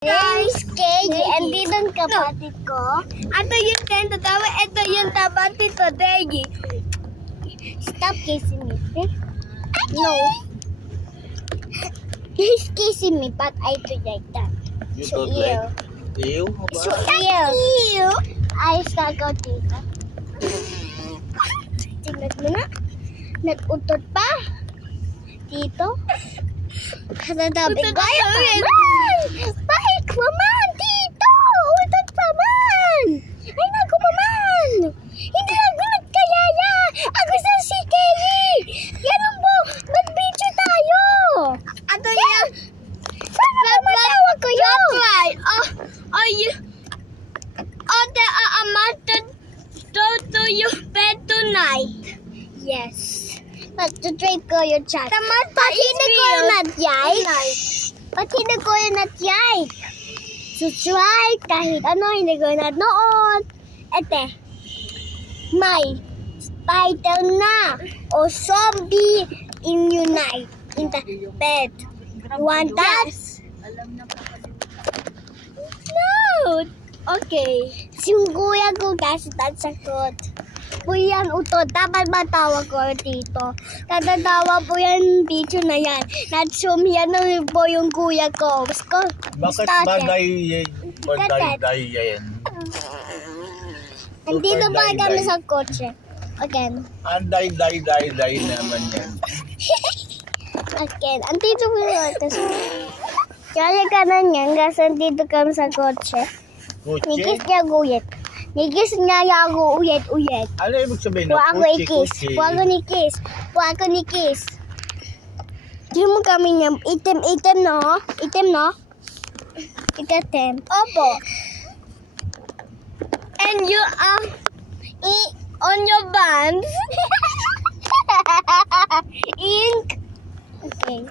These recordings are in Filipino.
Guys, KJ, and dito ang kapatid ko. Ito yung tento, tama? Ito yung kapatid ko, Degi. Stop kissing me, okay? No. He's kissing me, but I do like that. You So don't ew. like? Ew? So ew. Ayos na ako dito. Tingnan mo na. Nag-utot pa. Dito. Sasabi ko, bakit maman dito? Utot pa man. Ay, naku maman. Hindi ako nagkayaya. Ako sa si Kelly. Yan po. Mag-video tayo. Ato yan. Sana matawag ko yun. Right. The amateur to your bed tonight. Yes. But to drink ko yung chat. Pati hindi ko yung natyay. Pati hindi ko yung natyay. So try kahit ano hindi ko na noon. Ete. May spider na o zombie in your night in the bed. You want that? No. Okay. Yung kuya ko kasi sagot. Po yan utot. Dapat matawag ko dito. Tatatawa po yan video na yan. Nag-zoom yan po yung kuya ko. Bakit baday yan? Nandito pa kami sa kotse. Again. Anday naman yan. Again. Andito po yun. Kaya ka na yan kasi nandito kami sa kotse. Nikis Kutsi? niya guyet. Nikis niya yago uyet. Ano ibig sabihin Po ng ako ikis. Po ako nikis. Po ako nikis. Di mo kami niya. Itim no? Itim no? Itim. Opo. And you are on your bands. Ink. Okay.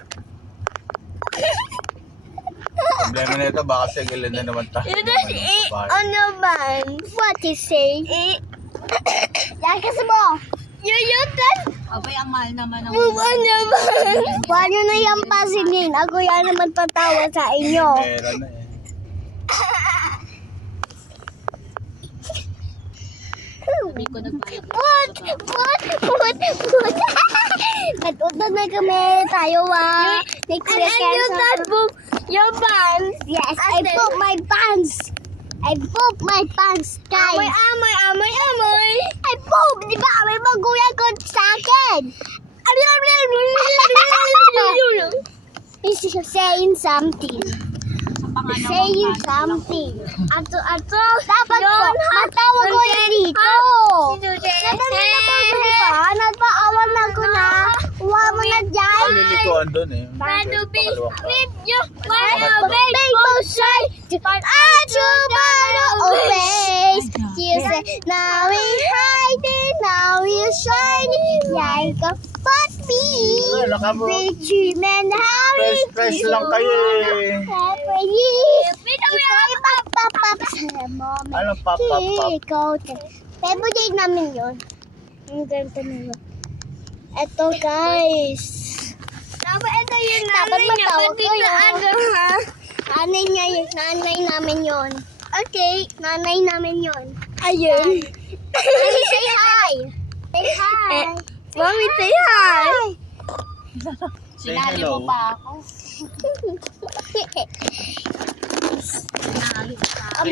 Problema na ito, baka sigilan na naman tayo. You just eat on your bands. What you say? Yakas mo. You can Abay, ang mahal naman ng move on your bands. Huwag nyo na yung pasilin. Ako yan naman patawa sa inyo. Meron na eh. sabi ko nagbayad. What? Natuto na kami tayo Next weekend. And you not book your pants? Yes, I book my pants. I book my pants, guys. Amoy. I book, di ba? May magulang ko sa akin. He's saying something. Saying something. Ato. Dapat po, matawag ko yan dito. Nagpaawan na ko na. Uwa mo na dyan. Palilikuan doon eh. Rainbow shine. Tomorrow face. You say, now we hiding, now we shining like a puppy. Big dream and how Fresh lang kayo eh. Ano pop? Favorite namin yun. Ang ganda na yun. Eto guys. Ito yung dapat matawag ko yun. Nanay namin yun. Okay, nanay namin yun. Ayun. Mommy, say hi. Say hi. Mommy, say hi. Say Sinali hello. mo pa ako.